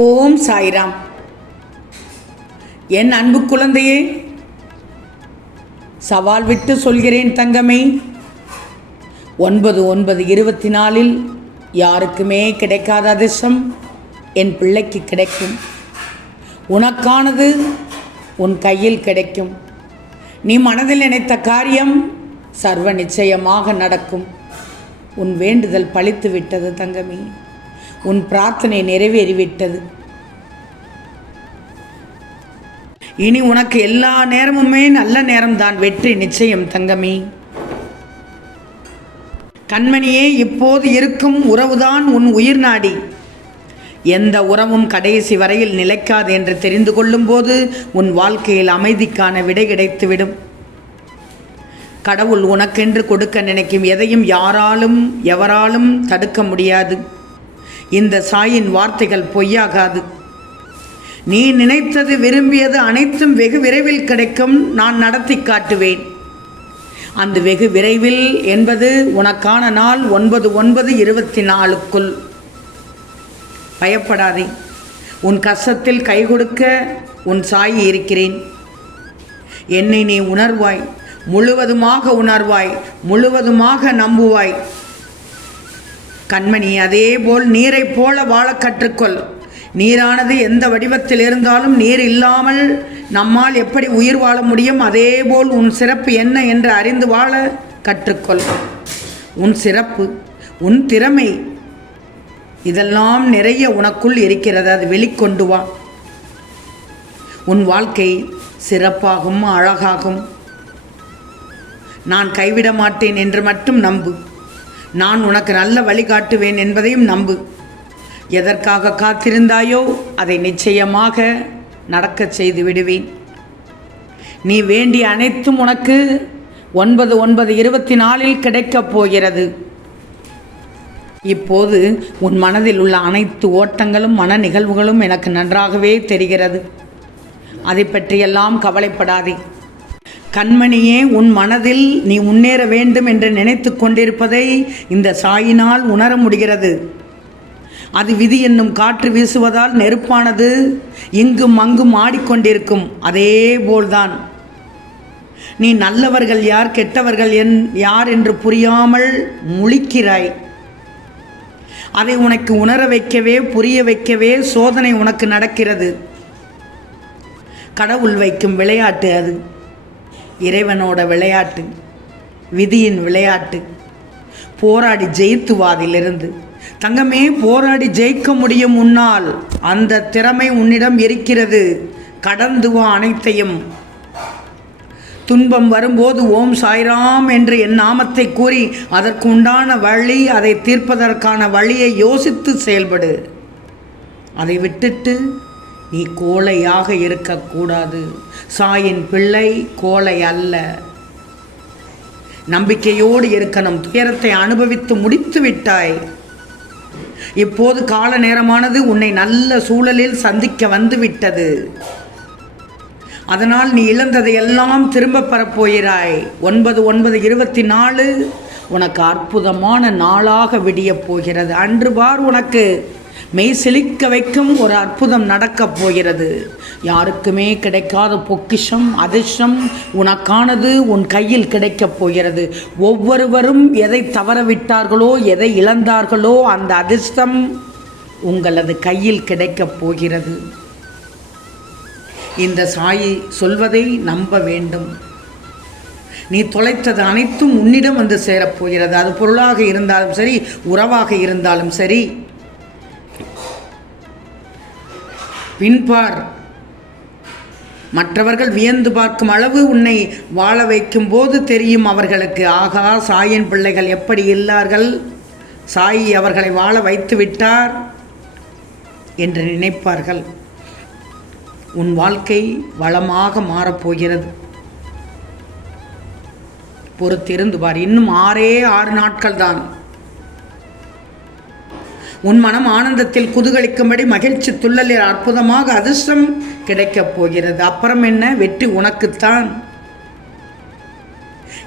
ஓம் சாய்ராம். என் அன்பு குழந்தையே சவால் விட்டு சொல்கிறேன் தங்கமே. ஒன்பது ஒன்பது இருபத்தி நாலில் யாருக்குமே கிடைக்காத அதிர்ஷ்டம் என் பிள்ளைக்கு கிடைக்கும். உனக்கானது உன் கையில் கிடைக்கும். நீ மனதில் நினைத்த காரியம் சர்வ நிச்சயமாக நடக்கும். உன் வேண்டுதல் பழித்து விட்டது தங்கமே. உன் பிரார்த்தனை நிறைவேறிவிட்டது. இனி உனக்கு எல்லா நேரமுமே நல்ல நேரம்தான். வெற்றி நிச்சயம் தங்கமே. கண்மணியே இப்போது இருக்கும் உறவுதான் உன் உயிர் நாடி. எந்த உறவும் கடைசி வரையில் நிலைக்காது என்று தெரிந்து கொள்ளும்போது உன் வாழ்க்கையில் அமைதிக்கான விடை கிடைத்துவிடும். கடவுள் உனக்கென்று கொடுக்க நினைக்கும் எதையும் யாராலும் எவராலும் தடுக்க முடியாது. இந்த சாயின் வார்த்தைகள் பொய்யாகாது. நீ நினைத்தது விரும்பியது அனைத்தும் வெகு விரைவில் கிடைக்கும். நான் நடத்தி காட்டுவேன். அந்த வெகு விரைவில் என்பது உனக்கான நாள் ஒன்பது ஒன்பது இருபத்தி நாலுக்குள். பயப்படாதே. உன் கஷ்டத்தில் கை கொடுக்க உன் சாயி இருக்கிறேன். என்னை நீ உணர்வாய். முழுவதுமாக உணர்வாய். முழுவதுமாக நம்புவாய். கண்மணி அதேபோல் நீரைப் போல வாழ கற்றுக்கொள். நீரானது எந்த வடிவத்தில் இருந்தாலும் நீர் இல்லாமல் நம்மால் எப்படி உயிர் வாழ முடியும் அதேபோல் உன் சிறப்பு என்ன என்று அறிந்து வாழ கற்றுக்கொள். உன் சிறப்பு உன் திறமை இதெல்லாம் நிறைய உனக்குள் இருக்கிறது அது வெளிக்கொண்டு வா. உன் வாழ்க்கை சிறப்பாகும் அழகாகும். நான் கைவிட மாட்டேன் என்று மட்டும் நம்பு. நான் உனக்கு நல்ல வழிகாட்டுவேன் என்பதையும் நம்பு. எதற்காக காத்திருந்தாயோ அதை நிச்சயமாக நடக்கச் செய்து விடுவேன். நீ வேண்டிய அனைத்தும் உனக்கு ஒன்பது ஒன்பது இருபத்தி நாலில் கிடைக்கப் போகிறது. இப்போது உன் மனதில் உள்ள அனைத்து ஓட்டங்களும் மன நிகழ்வுகளும் எனக்கு நன்றாகவே தெரிகிறது. அதை பற்றியெல்லாம் கவலைப்படாதே. கண்மணியே உன் மனதில் நீ முன்னேற வேண்டும் என்று நினைத்து கொண்டிருப்பதை இந்த சாயினால் உணர முடிகிறது. அது விதி என்னும் காற்று வீசுவதால் நெருப்பானது இங்கும் அங்கும் ஆடிக்கொண்டிருக்கும். அதே போல்தான் நீ நல்லவர்கள் யார் கெட்டவர்கள் என் யார் என்று புரியாமல் முழிக்கிறாய். அதை உனக்கு உணர வைக்கவே புரிய வைக்கவே சோதனை உனக்கு நடக்கிறது. கடவுள் வைக்கும் விளையாட்டு அது. இறைவனோட விளையாட்டு விதியின் விளையாட்டு. போராடி ஜெயித்து வாதிலிருந்து தங்கமே போராடி ஜெயிக்க முடியும் உன்னால். அந்த திறமை உன்னிடம் இருக்கிறது. கடந்து வா அனைத்தையும். துன்பம் வரும்போது ஓம் சாய்ராம் என்று என் நாமத்தை கூறி அதற்கு உண்டான வழி அதை தீர்ப்பதற்கான வழியை யோசித்து செயல்படு. அதை விட்டுட்டு நீ கோழையாக இருக்கக்கூடாது. சாயின் பிள்ளை கோழை அல்ல. நம்பிக்கையோடு இருக்கணும். துயரத்தை அனுபவித்து முடித்து விட்டாய். இப்போது கால நேரமானது உன்னை நல்ல சூழலில் சந்திக்க வந்து விட்டது. அதனால் நீ இழந்ததை எல்லாம் திரும்ப பெறப்போகிறாய் ஒன்பது ஒன்பது இருபத்தி நாலு உனக்கு அற்புதமான நாளாக விடியப் போகிறது. அன்று பார் உனக்கு மெய் செழிக்க வைக்கும் ஒரு அற்புதம் நடக்கப் போகிறது. யாருக்குமே கிடைக்காத பொக்கிஷம் அதிர்ஷ்டம் உனக்கானது உன் கையில் கிடைக்கப் போகிறது. ஒவ்வொருவரும் எதை தவறவிட்டார்களோ எதை இழந்தார்களோ அந்த அதிர்ஷ்டம் உங்களது கையில் கிடைக்கப் போகிறது. இந்த சாயி சொல்வதை நம்ப வேண்டும். நீ தொலைத்தது அனைத்தும் உன்னிடம் வந்து சேரப்போகிறது அது பொருளாக இருந்தாலும் சரி உறவாக இருந்தாலும் சரி பின்பார். மற்றவர்கள் வியந்து பார்க்கும் அளவு உன்னை வாழ வைக்கும் போது தெரியும் அவர்களுக்கு. ஆகா சாயின் பிள்ளைகள் எப்படி இல்லார்கள்? சாயி அவர்களை வாழ வைத்து விட்டார் என்று நினைப்பார்கள். உன் வாழ்க்கை வளமாக மாறப்போகிறது. பொறுத்திருந்து பார். இன்னும் ஆறே ஆறு நாட்கள் தான் உன் மனம் ஆனந்தத்தில் குதூகலிக்கும்படி மகிழ்ச்சி துள்ளலில் அற்புதமாக அதிர்ஷ்டம் கிடைக்கப் போகிறது. அப்புறம் என்ன? வெற்றி உனக்குத்தான்.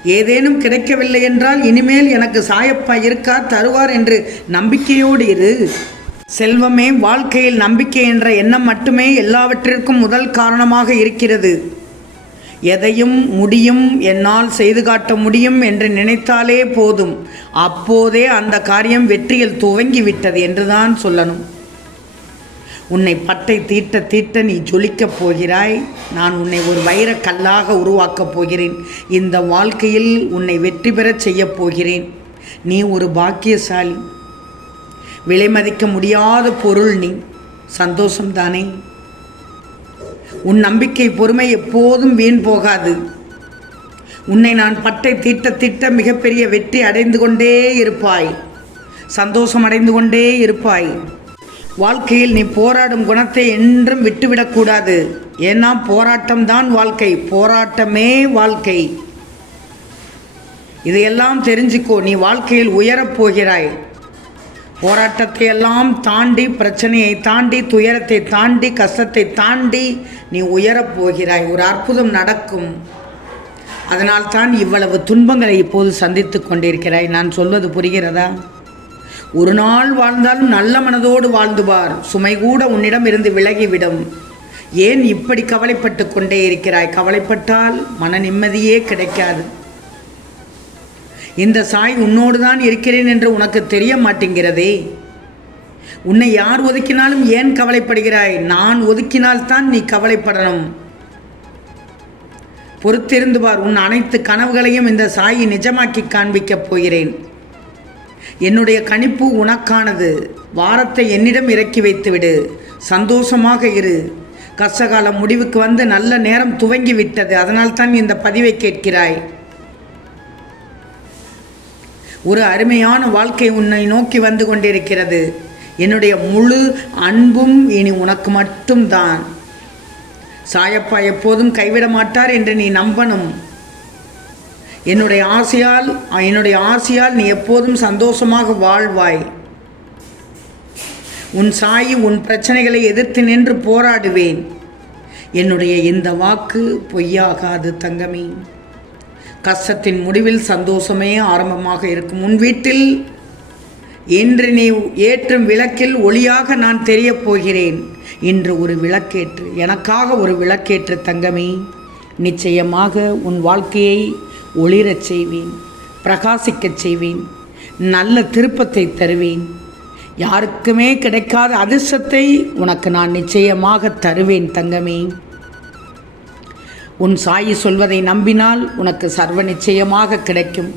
ஏதேனும் கிடைக்கவில்லை என்றால் இனிமேல் எனக்கு சாயப்பா இருக்கா? தருவார் என்று நம்பிக்கையோடு இரு. செல்வமே வாழ்க்கையில் நம்பிக்கை என்ற எண்ணம் மட்டுமே எல்லாவற்றிற்கும் முதல் காரணமாக இருக்கிறது. எதையும் முடியும் என்னால் செய்து காட்ட முடியும் என்று நினைத்தாலே போதும். அப்போதே அந்த காரியம் வெற்றியில் துவங்கிவிட்டது என்றுதான் சொல்லணும். உன்னை பட்டை தீட்ட தீட்ட நீ ஜொலிக்கப் போகிறாய். நான் உன்னை ஒரு வைரக் கல்லாக உருவாக்கப் போகிறேன். இந்த வாழ்க்கையில் உன்னை வெற்றி பெறச் செய்யப் போகிறேன். நீ ஒரு பாக்கியசாலி. விலை மதிக்க முடியாத பொருள் நீ. சந்தோஷம்தானே? உன் நம்பிக்கை பொறுமை எப்போதும் வீண் போகாது. உன்னை நான் பட்டை தீட்ட தீட்ட மிகப்பெரிய வெற்றி அடைந்து கொண்டே இருப்பாய். சந்தோஷம் அடைந்து கொண்டே இருப்பாய். வாழ்க்கையில் நீ போராடும் குணத்தை என்றும் விட்டுவிடக்கூடாது ஏன்னா போராட்டம்தான் வாழ்க்கை. போராட்டமே வாழ்க்கை. இதையெல்லாம் தெரிஞ்சுக்கோ. நீ வாழ்க்கையில் உயரப் போகிறாய். போராட்டத்தை எல்லாம் தாண்டி பிரச்சனையை தாண்டி துயரத்தை தாண்டி கஷ்டத்தை தாண்டி நீ உயரப் போகிறாய். ஒரு அற்புதம் நடக்கும். அதனால் தான் இவ்வளவு துன்பங்களை இப்போது சந்தித்து கொண்டிருக்கிறாய். நான் சொல்வது புரிகிறதா? ஒரு நாள் வாழ்ந்தாலும் நல்ல மனதோடு வாழ்ந்துவார் சுமை கூட உன்னிடம் இருந்து விலகிவிடும். ஏன் இப்படி கவலைப்பட்டு கொண்டே இருக்கிறாய்? கவலைப்பட்டால் மன நிம்மதியே கிடைக்காது. இந்த சாய் உன்னோடு தான் இருக்கிறேன் என்று உனக்கு தெரிய மாட்டேங்கிறதே உன்னை யார் ஒதுக்கினாலும் ஏன் கவலைப்படுகிறாய்? நான் ஒதுக்கினால்தான் நீ கவலைப்படணும். பொறுத்திருந்து பார் உன் அனைத்து கனவுகளையும் இந்த சாயி நிஜமாக்கி காண்பிக்கப் போகிறேன். என்னுடைய கணிப்பு உனக்கானது. வாரத்தை என்னிடம் இறக்கி வைத்துவிடு. சந்தோஷமாக இரு. கஷ்டகாலம் முடிவுக்கு வந்து நல்ல நேரம் துவங்கி விட்டது அதனால் தான் இந்த பதிவை கேட்கிறாய். ஒரு அருமையான வாழ்க்கை உன்னை நோக்கி வந்து கொண்டிருக்கிறது. என்னுடைய முழு அன்பும் இனி உனக்கு மட்டும்தான். சாயப்பா எப்போதும் கைவிட மாட்டார் என்று நீ நம்பணும். என்னுடைய ஆசையால் என்னுடைய ஆசையால் நீ எப்போதும் சந்தோஷமாக வாழ்வாய். உன் சாயி உன் பிரச்சனைகளை எதிர்த்து நின்று போராடுவேன். என்னுடைய இந்த வாக்கு பொய்யாகாது தங்கமே. கஷ்டத்தின் முடிவில் சந்தோஷமே ஆரம்பமாக இருக்கும். உன் வீட்டில் இன்று நீ ஏற்றும் விளக்கில் ஒளியாக நான் தெரியப் போகிறேன். இன்று ஒரு விளக்கேற்று எனக்காக ஒரு விளக்கேற்று தங்கமே. நிச்சயமாக உன் வாழ்க்கையை ஒளிரச் செய்வேன் பிரகாசிக்கச் செய்வேன் நல்ல திருப்பத்தை தருவேன். யாருக்குமே கிடைக்காத அதிர்ஷ்டத்தை உனக்கு நான் நிச்சயமாக தருவேன் தங்கமே. உன் சாயி சொல்வதை நம்பினால் உனக்கு சர்வ நிச்சயமாக கிடைக்கும்.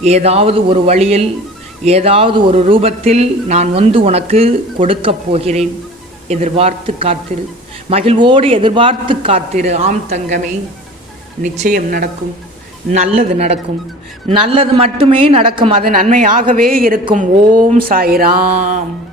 ஏதாவது ஒரு வழியில் ஏதாவது ஒரு ரூபத்தில் நான் வந்து உனக்கு கொடுக்கப் போகிறேன். எதிர்பார்த்து காத்திரு. மகிழ்வோடு எதிர்பார்த்து காத்திரு. ஆம் தங்கமே நிச்சயம் நடக்கும். நல்லது நடக்கும். நல்லது மட்டுமே நடக்கும். அது நன்மையாகவே இருக்கும். ஓம் சாய்ராம்.